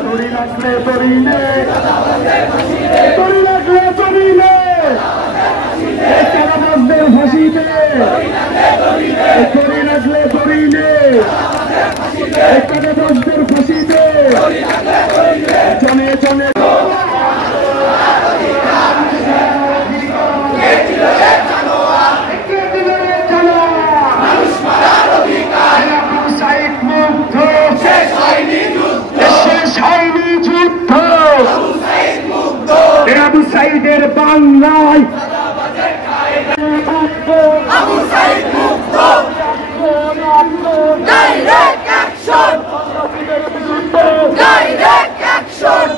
তরি লাগলে তরিলে তরি লাগলে তরিলে চাঁদাবাজদের ফাঁসিতে তরি লাগলে তরিলে চাঁদাবাজদের ফাঁসিতে জনে জনে আবু সাইদের বাংলায় আবু সাইদ মুক্ত ডাইরেক্ট অ্যাকশন ডাইরেক্ট অ্যাকশন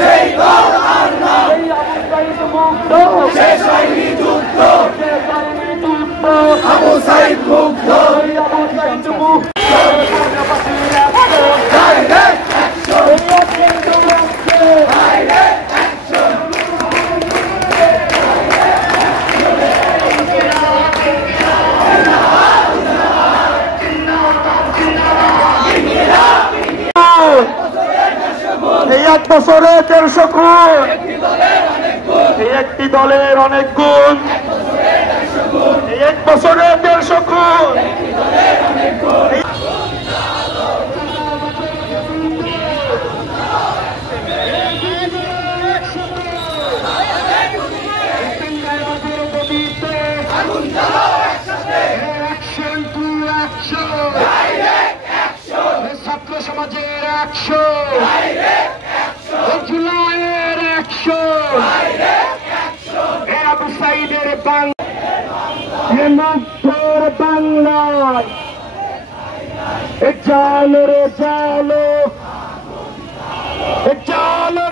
সেই দল আর না শেষ হয়নি যুদ্ধ আবু সাইদ মুক্ত ডাইরেক্ট অ্যাকশন এই 1 বছরে 150 খুন এই একটি দলের অনেক গুণ এই 1 বছরে 150 খুন ছাত্র সমাজের অ্যাকশন জুলাইয়ের অ্যাকশন আবু সাইদের বাংলায় জালো রে জালো জালো